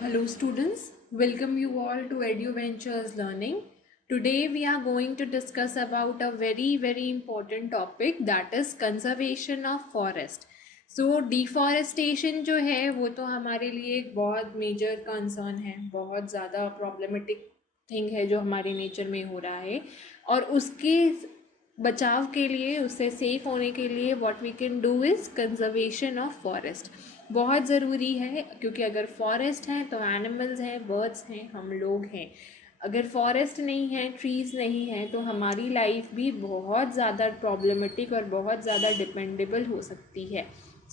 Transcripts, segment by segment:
Hello students, welcome you all to EduVentures Learning. Today we are going to discuss about a very important topic, that is conservation of forest. So deforestation जो है वो तो हमारे लिए एक बहुत major concern है, बहुत ज़्यादा प्रॉब्लमेटिक थिंग है जो हमारे नेचर में हो रहा है, और उसके बचाव के लिए, उससे सेफ होने के लिए what we can do is conservation of forest. बहुत ज़रूरी है, क्योंकि अगर फॉरेस्ट है तो एनिमल्स हैं, बर्ड्स हैं, हम लोग हैं। अगर फॉरेस्ट नहीं है, ट्रीज़ नहीं है, तो हमारी लाइफ भी बहुत ज़्यादा प्रॉब्लमेटिक और बहुत ज़्यादा डिपेंडेबल हो सकती है।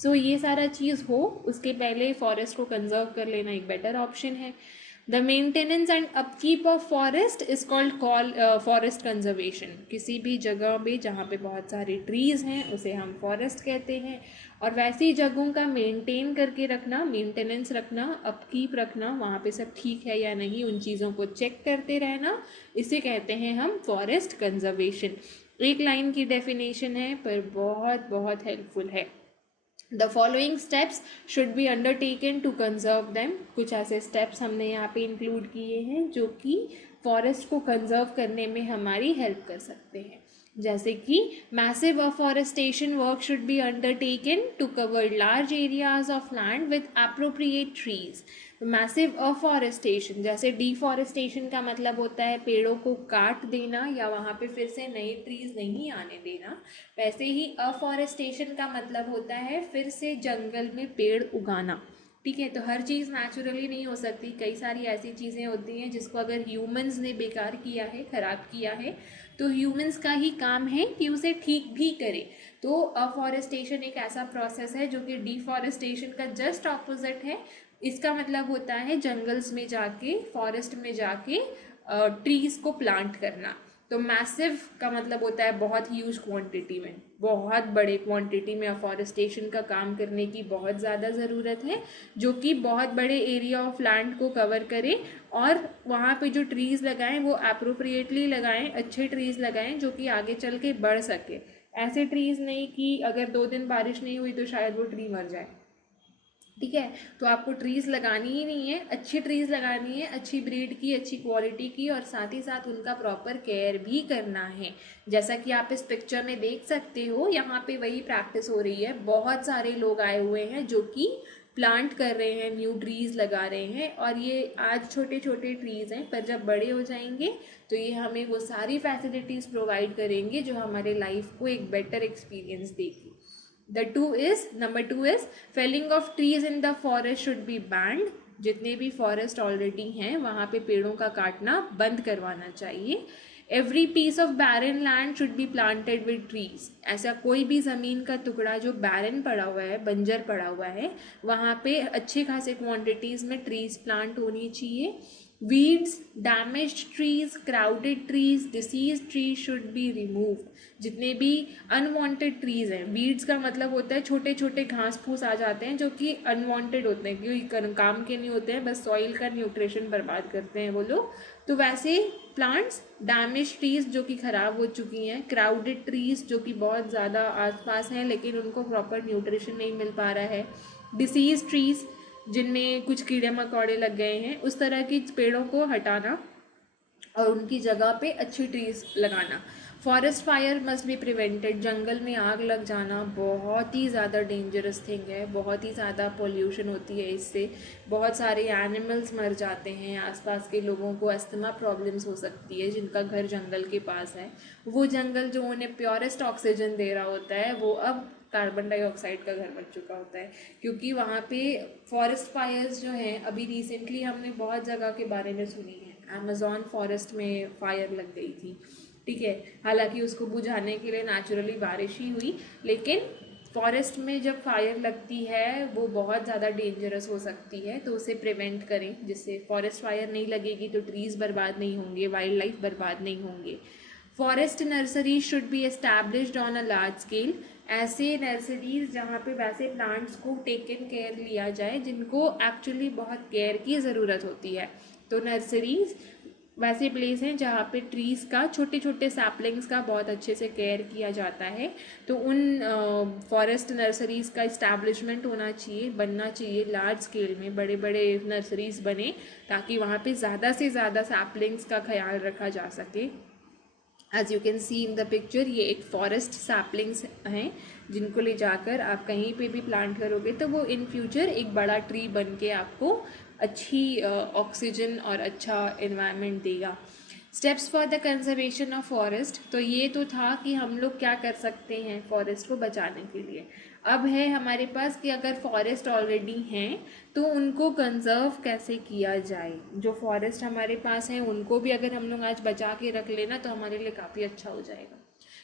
ये सारा चीज़ हो उसके पहले फॉरेस्ट को कंजर्व कर लेना एक बेटर ऑप्शन है। The maintenance and upkeep of forest is called forest conservation. किसी भी जगह पे जहाँ पे बहुत सारे ट्रीज़ हैं उसे हम फॉरेस्ट कहते हैं, और वैसी जगहों का मेंटेन करके रखना, मेंटेनेंस रखना, अपकीप रखना, वहाँ पे सब ठीक है या नहीं, उन चीज़ों को चेक करते रहना, इसे कहते हैं हम फॉरेस्ट कंजर्वेशन। एक लाइन की डेफिनेशन है पर बहुत बहुत हेल्पफुल है। The following steps should be undertaken to conserve them. कुछ ऐसे स्टेप्स हमने यहाँ पे इंक्लूड किए हैं जो कि फॉरेस्ट को कंजर्व करने में हमारी हेल्प कर सकते हैं। जैसे कि massive afforestation work should be undertaken to cover large areas of land with appropriate trees. Massive afforestation, जैसे डिफॉरेस्टेशन का मतलब होता है पेड़ों को काट देना या वहाँ पे फिर से नए ट्रीज नहीं आने देना, वैसे ही अफॉरेस्टेशन का मतलब होता है फिर से जंगल में पेड़ उगाना। ठीक है, तो हर चीज़ नेचुरली नहीं हो सकती, कई सारी ऐसी चीज़ें होती हैं जिसको अगर ह्यूमंस ने बेकार किया है, ख़राब किया है, तो ह्यूमंस का ही काम है कि उसे ठीक भी करे। तो अफॉरेस्टेशन एक ऐसा प्रोसेस है जो कि डिफॉरेस्टेशन का जस्ट ऑपोजिट है। इसका मतलब होता है जंगल्स में जाके, फॉरेस्ट में जाके ट्रीज़ को प्लांट करना। तो मैसिव का मतलब होता है बहुत ह्यूज क्वांटिटी में, बहुत बड़े क्वांटिटी में अफॉरेस्टेशन का काम करने की बहुत ज़्यादा ज़रूरत है, जो कि बहुत बड़े एरिया ऑफ लैंड को कवर करे, और वहाँ पे जो ट्रीज़ लगाएं वो अप्रोप्रिएटली लगाएं, अच्छे ट्रीज़ लगाएं जो कि आगे चल के बढ़ सके। ऐसे ट्रीज़ नहीं कि अगर 2 दिन बारिश नहीं हुई तो शायद वो ट्री मर जाए। ठीक है, तो आपको ट्रीज़ लगानी ही नहीं है, अच्छी ट्रीज़ लगानी है, अच्छी ब्रीड की, अच्छी क्वालिटी की, और साथ ही साथ उनका प्रॉपर केयर भी करना है। जैसा कि आप इस पिक्चर में देख सकते हो, यहाँ पे वही प्रैक्टिस हो रही है। बहुत सारे लोग आए हुए हैं जो कि प्लांट कर रहे हैं, न्यू ट्रीज़ लगा रहे हैं, और ये आज छोटे छोटे ट्रीज़ हैं, पर जब बड़े हो जाएंगे तो ये हमें वो सारी फैसिलिटीज़ प्रोवाइड करेंगे जो हमारे लाइफ को एक बेटर एक्सपीरियंस देगी। Number two is felling of trees in the forest should be banned। जितने भी फॉरेस्ट ऑलरेडी हैं वहाँ पे पेड़ों का काटना बंद करवाना चाहिए। Every piece of barren land should be planted with trees. ऐसा कोई भी ज़मीन का टुकड़ा जो बैरन पड़ा हुआ है, बंजर पड़ा हुआ है, वहाँ पे अच्छे खासे क्वांटिटीज़ में ट्रीज प्लांट होनी चाहिए। weeds, damaged trees, crowded trees, diseased trees should be removed। जितने भी अनवांटेड ट्रीज हैं, वीड्स का मतलब होता है छोटे छोटे घास फूस आ जाते हैं जो कि अनवांटेड होते हैं, क्योंकि काम के नहीं होते हैं, बस सॉइल का न्यूट्रिशन बर्बाद करते हैं वो लोग। तो वैसे प्लांट्स, डैमेज ट्रीज जो कि ख़राब हो चुकी हैं, क्राउडेड ट्रीज जो कि बहुत ज़्यादा आसपास हैं लेकिन उनको प्रॉपर न्यूट्रिशन नहीं मिल पा रहा है, डिसीज ट्रीज जिनमें कुछ कीड़े मकोड़े लग गए हैं, उस तरह की पेड़ों को हटाना और उनकी जगह पे अच्छी ट्रीज लगाना। Forest fire must be prevented. जंगल में आग लग जाना बहुत ही ज़्यादा डेंजरस थिंग है, बहुत ही ज़्यादा पोल्यूशन होती है इससे, बहुत सारे एनिमल्स मर जाते हैं, आसपास के लोगों को अस्थमा प्रॉब्लम्स हो सकती है जिनका घर जंगल के पास है। वो जंगल जो उन्हें प्योरेस्ट ऑक्सीजन दे रहा होता है वो अब कार्बन डाइऑक्साइड का घर बन चुका होता है, क्योंकि वहाँ पे फॉरेस्ट फायर्स जो हैं, अभी रिसेंटली हमने बहुत जगह के बारे में सुनी है, अमेज़ॉन फॉरेस्ट में फायर लग गई थी। ठीक है, हालांकि उसको बुझाने के लिए नेचुरली बारिश ही हुई, लेकिन फॉरेस्ट में जब फायर लगती है वो बहुत ज़्यादा डेंजरस हो सकती है, तो उसे प्रिवेंट करें, जिससे फॉरेस्ट फायर नहीं लगेगी तो ट्रीज़ बर्बाद नहीं होंगे, वाइल्ड लाइफ बर्बाद नहीं होंगे। Forest nursery should be established on a large scale. ऐसे नर्सरीज जहाँ पे वैसे प्लांट्स को टेकन केयर लिया जाए जिनको एक्चुअली बहुत केयर की ज़रूरत होती है, तो नर्सरीज वैसे प्लेस हैं जहाँ पे ट्रीज़ का, छोटे छोटे सैपलिंग्स का बहुत अच्छे से केयर किया जाता है। तो उन फॉरेस्ट नर्सरीज़ का इस्टेब्लिशमेंट होना चाहिए, बनना चाहिए लार्ज स्केल में, बड़े बड़े नर्सरीज़ बने, ताकि वहाँ पे ज़्यादा से ज़्यादा सैपलिंग्स का ख्याल रखा जा सके। As you can see in the picture, ये एक फॉरेस्ट सैपलिंग्स हैं जिनको ले जाकर आप कहीं पे भी प्लांट करोगे तो वो इन फ्यूचर एक बड़ा ट्री बन के आपको अच्छी ऑक्सीजन और अच्छा इन्वायरमेंट देगा। Steps for the conservation of forest, तो ये तो था कि हम लोग क्या कर सकते हैं फॉरेस्ट को बचाने के लिए। अब है हमारे पास कि अगर फॉरेस्ट ऑलरेडी हैं तो उनको कंजर्व कैसे किया जाए। जो फॉरेस्ट हमारे पास हैं उनको भी अगर हम लोग आज बचा के रख लेना तो हमारे लिए काफ़ी अच्छा हो जाएगा,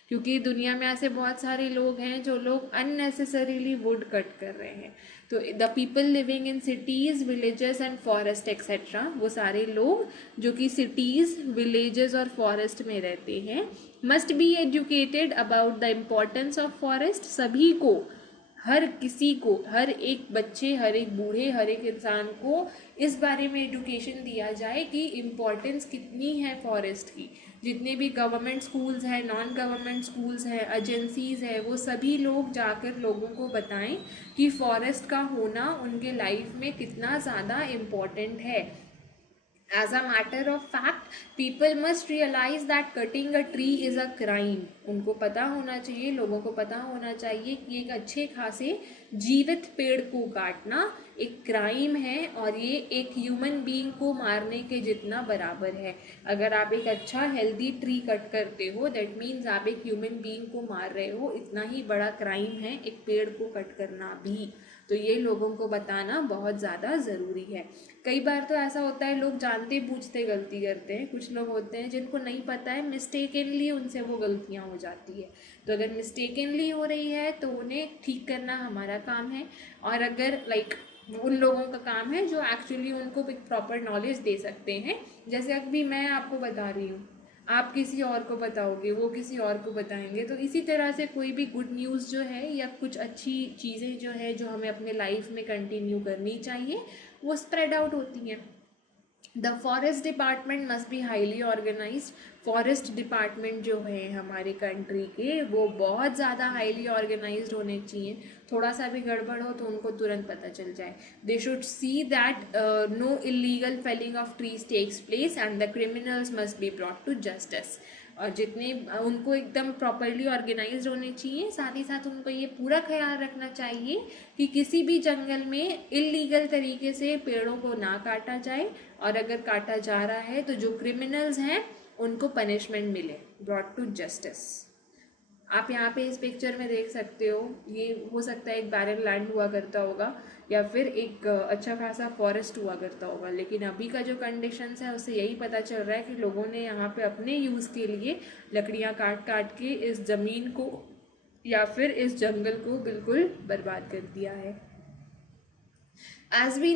क्योंकि दुनिया में ऐसे बहुत सारे लोग हैं जो लोग अननेसेसरीली वुड कट कर रहे हैं। तो the people living in cities, villages and forest etcetera, वो सारे लोग जो कि सिटीज़, विलेजेस और फॉरेस्ट में रहते हैं, must be educated about the importance of forest. सभी को, हर किसी को, हर एक बच्चे, हर एक बूढ़े, हर एक इंसान को इस बारे में एजुकेशन दिया जाए कि इम्पोर्टेंस कितनी है फॉरेस्ट की। जितने भी गवर्नमेंट स्कूल्स हैं, नॉन गवर्नमेंट स्कूल्स हैं, एजेंसीज़ हैं, वो सभी लोग जाकर लोगों को बताएं कि फॉरेस्ट का होना उनके लाइफ में कितना ज़्यादा इम्पॉर्टेंट है। As a matter of fact, people must realize that cutting a tree is a crime. उनको पता होना चाहिए, लोगों को पता होना चाहिए कि एक अच्छे खासे जीवित पेड़ को काटना एक क्राइम है और ये एक ह्यूमन बीइंग को मारने के जितना बराबर है। अगर आप एक अच्छा हेल्दी ट्री कट करते हो, दैट मीन्स आप एक ह्यूमन बीइंग को मार रहे हो। इतना ही बड़ा क्राइम है एक पेड़ को कट करना भी। तो ये लोगों को बताना बहुत ज़्यादा ज़रूरी है। कई बार तो ऐसा होता है लोग जानते बूझते गलती करते हैं, कुछ लोग होते हैं जिनको नहीं पता है, मिस्टेकनली उनसे वो गलतियां हो जाती है। तो अगर मिस्टेकनली हो रही है तो उन्हें ठीक करना हमारा काम है, और अगर उन लोगों का काम है जो एक्चुअली उनको एक प्रॉपर नॉलेज दे सकते हैं। जैसे अभी मैं आपको बता रही हूँ, आप किसी और को बताओगे, वो किसी और को बताएंगे, तो इसी तरह से कोई भी गुड न्यूज़ जो है या कुछ अच्छी चीज़ें जो है जो हमें अपने लाइफ में कंटिन्यू करनी चाहिए वो स्प्रेड आउट होती हैं। The forest department must be highly organised. Forest department जो है हमारे कंट्री के, वो बहुत ज़्यादा हाईली ऑर्गेनाइज्ड होने चाहिए। थोड़ा सा भी गड़बड़ हो तो उनको तुरंत पता चल जाए। They should see that no illegal felling of trees takes place and the criminals must be brought to justice. और जितने उनको एकदम प्रॉपरली ऑर्गेनाइज्ड होने चाहिए, साथ ही साथ उनको ये पूरा ख्याल रखना चाहिए कि किसी भी जंगल में इलीगल तरीके से पेड़ों को ना काटा जाए, और अगर काटा जा रहा है तो जो क्रिमिनल्स हैं उनको पनिशमेंट मिले, ब्रॉट टू जस्टिस। आप यहाँ पे इस पिक्चर में देख सकते हो, ये हो सकता है एक बैरन लैंड हुआ करता होगा या फिर एक अच्छा खासा फॉरेस्ट हुआ करता होगा, लेकिन अभी का जो कंडीशंस है उससे यही पता चल रहा है कि लोगों ने यहाँ पे अपने यूज़ के लिए लकड़ियाँ काट काट के इस ज़मीन को या फिर इस जंगल को बिल्कुल बर्बाद कर दिया है। As we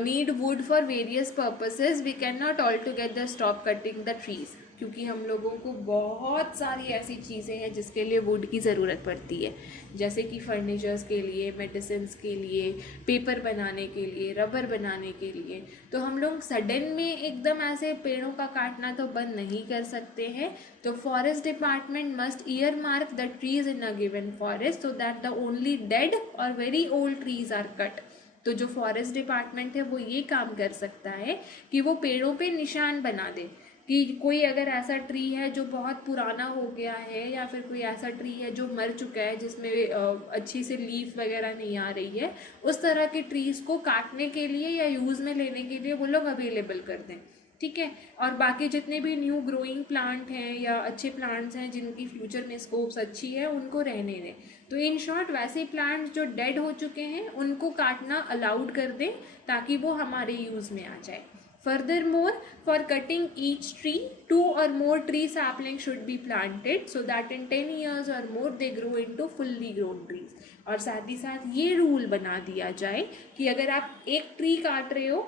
need wood for various purposes, we cannot altogether stop cutting the trees. क्योंकि हम लोगों को बहुत सारी ऐसी चीज़ें हैं जिसके लिए वुड की ज़रूरत पड़ती है, जैसे कि फर्नीचर्स के लिए, मेडिसिन्स के लिए, पेपर बनाने के लिए, रबर बनाने के लिए। तो हम लोग सडन में एकदम ऐसे पेड़ों का काटना तो बंद नहीं कर सकते हैं। तो forest department must earmark the trees in a given forest so that the only dead और very old trees are cut. तो जो फॉरेस्ट डिपार्टमेंट है वो ये काम कर सकता है कि वो पेड़ों पे निशान बना दे कि कोई अगर ऐसा ट्री है जो बहुत पुराना हो गया है, या फिर कोई ऐसा ट्री है जो मर चुका है, जिसमें अच्छी से लीफ वगैरह नहीं आ रही है, उस तरह के ट्रीज को काटने के लिए या यूज़ में लेने के लिए वो लोग अवेलेबल कर दें। ठीक है। और बाकी जितने भी न्यू ग्रोइंग प्लांट हैं या अच्छे प्लांट्स हैं जिनकी फ्यूचर में स्कोप्स अच्छी है, उनको रहने दें। तो इन शॉर्ट वैसे प्लांट्स जो डेड हो चुके हैं उनको काटना अलाउड कर दें ताकि वो हमारे यूज़ में आ जाए। Furthermore, for cutting each tree, 2 or more tree saplings should be planted so that in 10 years or more they grow into fully grown trees. और साथ ही साथ ये रूल बना दिया जाए कि अगर आप एक ट्री काट रहे हो,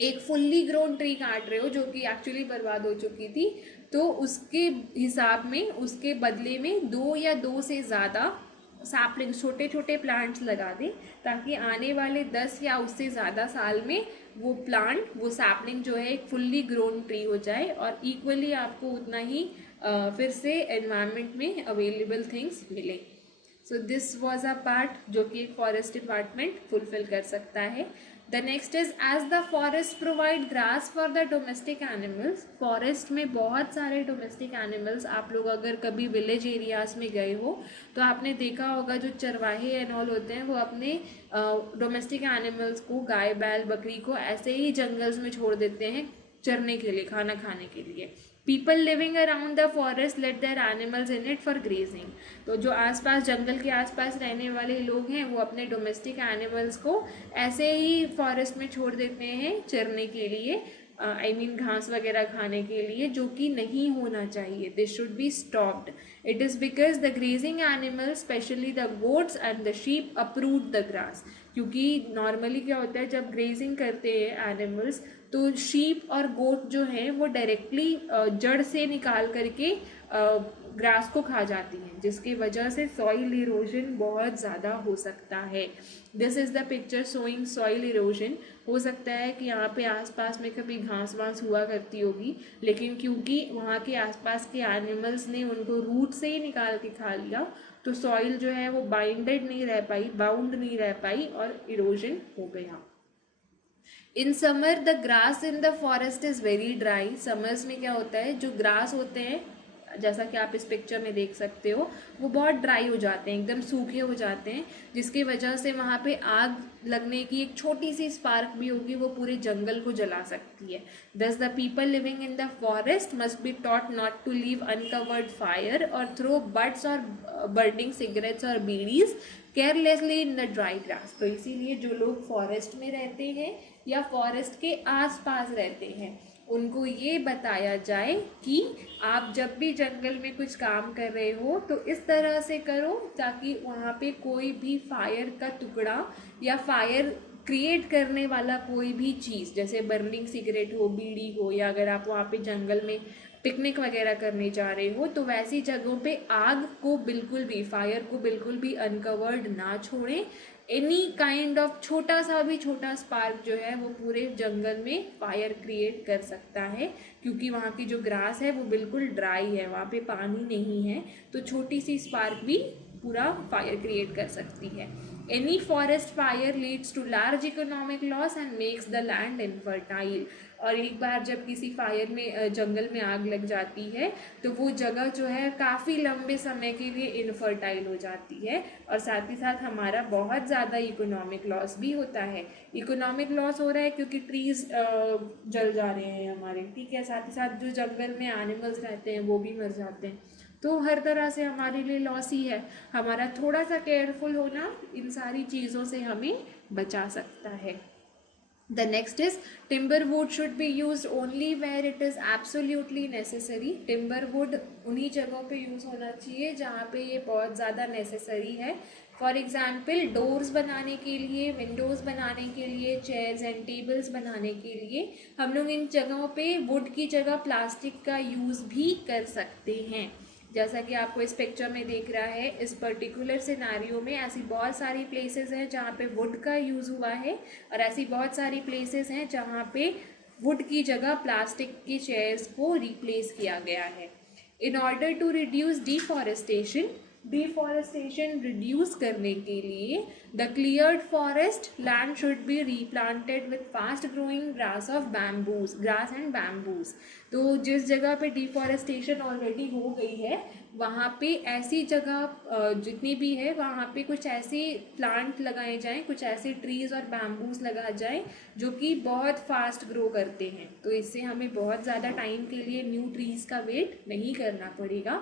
एक फुल्ली ग्रोन ट्री काट रहे हो जो कि एक्चुअली बर्बाद हो चुकी थी, तो उसके हिसाब में, उसके बदले में 2 या 2 से ज़्यादा सैपलिंग, छोटे छोटे प्लांट्स लगा दें, ताकि आने वाले 10 या उससे ज़्यादा साल में वो प्लांट, वो सैपलिंग जो है एक फुल्ली ग्रोन ट्री हो जाए और इक्वली आपको उतना ही फिर से एनवायरनमेंट में अवेलेबल थिंग्स मिले। So this was a part जो कि एक फॉरेस्ट डिपार्टमेंट फुलफिल कर सकता है। The next is, as the forest provide grass for the domestic animals. Forest में बहुत सारे डोमेस्टिक एनिमल्स, आप लोग अगर कभी विलेज एरियाज में गए हो तो आपने देखा होगा जो चरवाहे एंड ऑल होते हैं वो अपने डोमेस्टिक एनिमल्स को, गाय बैल बकरी को ऐसे ही जंगल्स में छोड़ देते हैं चरने के लिए, खाना खाने के लिए। People living around the forest let their animals in it for grazing. तो जो आसपास, जंगल के आसपास रहने वाले लोग हैं वो अपने डोमेस्टिक एनिमल्स को ऐसे ही फॉरेस्ट में छोड़ देते हैं चरने के लिए, आई मीन घास वगैरह खाने के लिए, जो कि नहीं होना चाहिए। This should be stopped. It is because the grazing animals, specially the goats and the sheep, uproot the grass. क्योंकि नॉर्मली क्या होता है, जब ग्रेजिंग करते हैं एनिमल्स तो शीप और गोट जो है वो डायरेक्टली जड़ से निकाल करके ग्रास को खा जाती हैं, जिसकी वजह से सॉइल इरोजन बहुत ज़्यादा हो सकता है। This is the picture showing soil erosion. हो सकता है कि यहाँ पे आसपास में कभी घास वास हुआ करती होगी, लेकिन क्योंकि वहाँ के आसपास के एनिमल्स ने उनको रूट से ही निकाल के खा लिया, तो सॉइल जो है वो बाइंडेड नहीं रह पाई, बाउंड नहीं रह पाई और इरोजन हो गया। In summer the grass in the forest is very dry. Summers में क्या होता है, जो ग्रास होते हैं, जैसा कि आप इस पिक्चर में देख सकते हो, वो बहुत ड्राई हो जाते हैं, एकदम सूखे हो जाते हैं, जिसकी वजह से वहाँ पे आग लगने की एक छोटी सी स्पार्क भी होगी, वो पूरे जंगल को जला सकती है। Thus the people living in the forest must be taught not to leave uncovered fire और थ्रो बट्स और बर्निंग सिगरेट्स और bidis carelessly in the dry grass. तो इसीलिए जो लोग फॉरेस्ट में रहते हैं या फॉरेस्ट के आसपास रहते हैं, उनको ये बताया जाए कि आप जब भी जंगल में कुछ काम कर रहे हो तो इस तरह से करो ताकि वहाँ पे कोई भी फायर का टुकड़ा या फायर क्रिएट करने वाला कोई भी चीज़, जैसे बर्निंग सिगरेट हो, बीड़ी हो, या अगर आप वहाँ पे जंगल में पिकनिक वगैरह करने जा रहे हो तो वैसी जगहों पे आग को बिल्कुल भी, फायर को बिल्कुल भी अनकवर्ड ना छोड़ें। एनी काइंड ऑफ छोटा सा भी छोटा स्पार्क जो है वो पूरे जंगल में फायर क्रिएट कर सकता है, क्योंकि वहाँ की जो ग्रास है वो बिल्कुल ड्राई है, वहाँ पे पानी नहीं है, तो छोटी सी स्पार्क भी पूरा फायर क्रिएट कर सकती है। Any forest fire leads to large economic loss and makes the land infertile. और एक बार जब किसी फायर में, जंगल में आग लग जाती है तो वो जगह जो है काफ़ी लंबे समय के लिए इनफर्टाइल हो जाती है, और साथ ही साथ हमारा बहुत ज़्यादा इकोनॉमिक लॉस भी होता है। इकोनॉमिक लॉस हो रहा है क्योंकि ट्रीज जल जा रहे हैं हमारे, ठीक है, साथ ही साथ जो जंगल में एनिमल्स रहते हैं वो भी मर जाते हैं, तो हर तरह से हमारे लिए लॉस ही है। हमारा थोड़ा सा केयरफुल होना इन सारी चीज़ों से हमें बचा सकता है। The next is, timber wood should be used only where it is absolutely necessary. timber wood उन्हीं जगहों पे यूज़ होना चाहिए जहाँ पे ये बहुत ज़्यादा नेसेसरी है। फॉर एग्जाम्पल, डोर्स बनाने के लिए, विंडोज़ बनाने के लिए, चेयर्स एंड टेबल्स बनाने के लिए हम लोग इन जगहों पे वुड की जगह प्लास्टिक का यूज़ भी कर सकते हैं। जैसा कि आपको इस पिक्चर में देख रहा है, इस पर्टिकुलर सिनारियो में ऐसी बहुत सारी प्लेसेस हैं जहाँ पे वुड का यूज़ हुआ है, और ऐसी बहुत सारी प्लेसेस हैं जहाँ पे वुड की जगह प्लास्टिक की चेयर्स को रिप्लेस किया गया है। In order to reduce deforestation reduce करने के लिए the cleared forest land should be replanted with fast growing grass and bamboos. तो जिस जगह पे डिफॉरेस्टेशन ऑलरेडी हो गई है वहाँ पे ऐसी जगह जितनी भी है वहाँ पे कुछ ऐसे प्लांट लगाए जाएं, कुछ ऐसे ट्रीज और बैम्बूज लगा जाएं जो कि बहुत फास्ट ग्रो करते हैं, तो इससे हमें बहुत ज़्यादा टाइम के लिए न्यू ट्रीज का वेट नहीं करना पड़ेगा।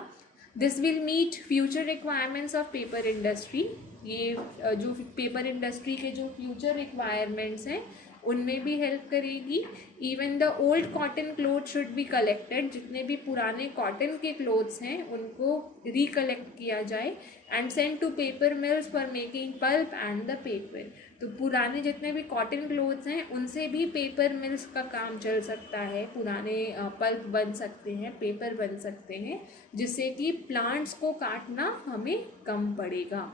This will meet future requirements of paper industry. ये जो पेपर इंडस्ट्री के जो फ्यूचर रिक्वायरमेंट्स हैं उनमें भी हेल्प करेगी। Even the old cotton cloth should be collected. जितने भी पुराने कॉटन के क्लोथ्स हैं उनको रिकलेक्ट किया जाए and send to paper mills for making pulp and the paper. तो पुराने जितने भी कॉटन क्लोथ्स हैं उनसे भी पेपर मिल्स का काम चल सकता है, पुराने पल्प बन सकते हैं, पेपर बन सकते हैं, जिससे कि प्लांट्स को काटना हमें कम पड़ेगा।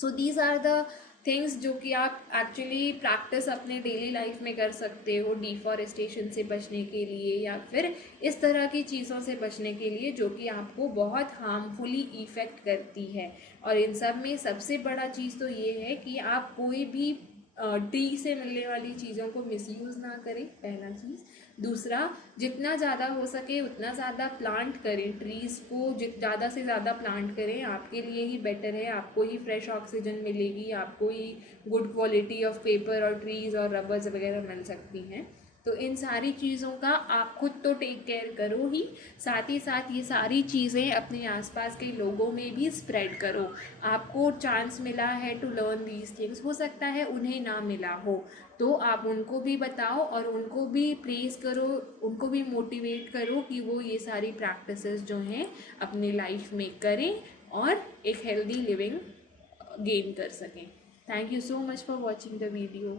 So these are the things जो कि आप एक्चुअली प्रैक्टिस अपने डेली लाइफ में कर सकते हो डिफॉरेस्टेशन से बचने के लिए या फिर इस तरह की चीज़ों से बचने के लिए जो कि आपको बहुत हार्मफुली इफ़ेक्ट करती है। और इन सब में सबसे बड़ा चीज़ तो ये है कि आप कोई भी ट्री से मिलने वाली चीज़ों को मिसयूज़ ना करें, पहला चीज़। दूसरा, जितना ज़्यादा हो सके उतना ज़्यादा प्लांट करें, ट्रीज़ को ज़्यादा से ज़्यादा प्लांट करें, आपके लिए ही बेटर है, आपको ही फ्रेश ऑक्सीजन मिलेगी, आपको ही गुड क्वालिटी ऑफ पेपर और ट्रीज़ और रबर्स वगैरह मिल सकती हैं। तो इन सारी चीज़ों का आप खुद तो टेक केयर करो ही, साथ ही साथ ये सारी चीज़ें अपने आसपास के लोगों में भी स्प्रेड करो। आपको चांस मिला है टू लर्न दीज थिंग्स, हो सकता है उन्हें ना मिला हो, तो आप उनको भी बताओ और उनको भी प्रेज करो, उनको भी मोटिवेट करो कि वो ये सारी प्रैक्टिसेस जो हैं अपनी लाइफ में करें और एक हेल्दी लिविंग गेन कर सकें। Thank you so much for watching the video.